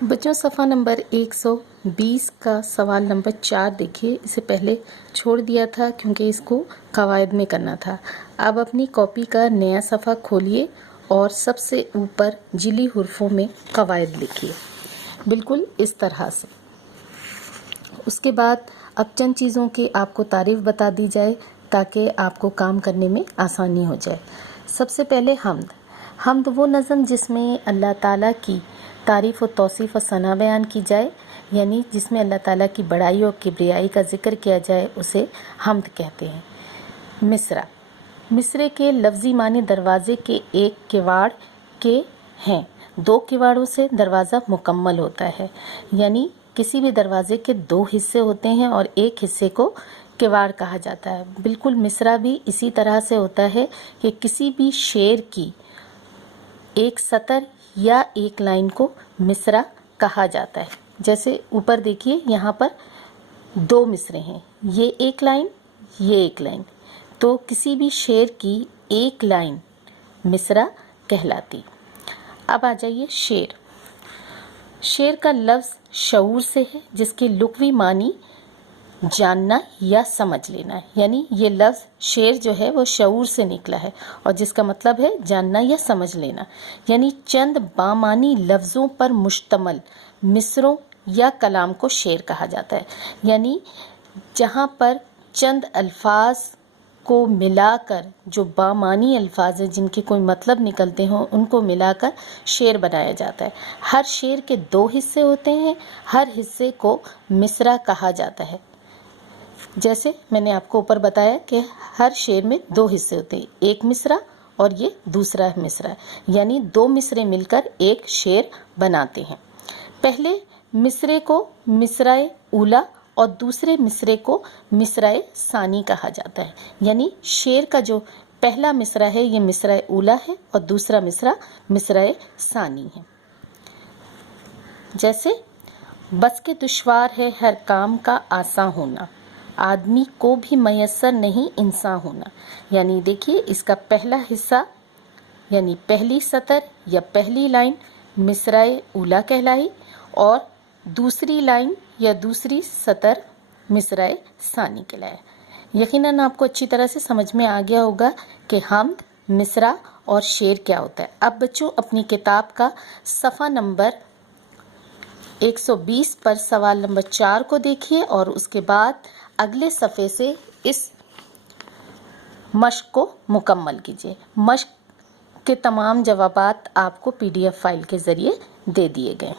بچوں صفحہ نمبر 120 کا سوال نمبر 4 دیکھیے. اسے پہلے چھوڑ دیا تھا کیونکہ اس کو قواعد میں کرنا تھا. اب اپنی کاپی کا نیا صفحہ کھولیے اور سب سے اوپر جلی حروفوں میں قواعد لکھیے بالکل اس طرح سے. اس کے بعد اب چند چیزوں کی آپ کو تعریف بتا دی جائے تاکہ آپ کو کام کرنے میں آسانی ہو جائے. سب سے پہلے حمد وہ نظم جس میں اللہ تعالیٰ کی تعریف و توصیف و ثنا بیان کی جائے، یعنی جس میں اللہ تعالیٰ کی بڑائی اور کبریائی کا ذکر کیا جائے اسے حمد کہتے ہیں. مصرے کے لفظی معنی دروازے کے ایک کواڑ کے ہیں. 2 کواڑوں سے دروازہ مکمل ہوتا ہے، یعنی کسی بھی دروازے کے 2 حصے ہوتے ہیں اور ایک حصے کو کواڑ کہا جاتا ہے. بالکل مصرع بھی اسی طرح سے ہوتا ہے کہ کسی بھی شعر کی ایک سطر یا ایک لائن کو مصرع کہا جاتا ہے. جیسے اوپر دیکھیے یہاں پر 2 مصرے ہیں، یہ ایک لائن، یہ ایک لائن، تو کسی بھی شعر کی ایک لائن مصرع کہلاتی. اب آ جائیے شعر. شعر کا لفظ شعور سے ہے جس کے لغوی معنی جاننا یا سمجھ لینا ہے، یعنی یہ لفظ شعر جو ہے وہ شعور سے نکلا ہے اور جس کا مطلب ہے جاننا یا سمجھ لینا، یعنی چند بامعنی لفظوں پر مشتمل مصروں یا کلام کو شعر کہا جاتا ہے. یعنی جہاں پر چند الفاظ کو ملا کر جو بامعنی الفاظ ہیں جن کے کوئی مطلب نکلتے ہوں ان کو ملا کر شعر بنایا جاتا ہے. ہر شعر کے 2 حصے ہوتے ہیں، ہر حصے کو مصرع کہا جاتا ہے. جیسے میں نے آپ کو اوپر بتایا کہ ہر شعر میں 2 حصے ہوتے ہیں، ایک مصرع اور یہ دوسرا مصرع، یعنی 2 مصرے مل کر ایک شعر بناتے ہیں. پہلے مصرے کو مصرع اولی اور دوسرے مصرے کو مصرع ثانی کہا جاتا ہے. یعنی شعر کا جو پہلا مصرع ہے یہ مصرع اولی ہے اور دوسرا مصرع مصرع ثانی ہے. جیسے بس کے دشوار ہے ہر کام کا آساں ہونا، آدمی کو بھی میسر نہیں انسان ہونا. یعنی دیکھیے اس کا پہلا حصہ یعنی پہلی سطر یا پہلی لائن مصرع اولی کہلائی اور دوسری لائن یا دوسری سطر مصرع ثانی کہلایا. یقیناً آپ کو اچھی طرح سے سمجھ میں آ گیا ہوگا کہ حمد، مصرع اور شعر کیا ہوتا ہے. اب بچوں اپنی کتاب کا صفحہ نمبر 120 پر سوال نمبر 4 کو دیکھیے اور اس کے بعد اگلے صفحے سے اس مشق کو مکمل کیجیے. مشق کے تمام جوابات آپ کو PDF فائل کے ذریعے دے دیے گئے.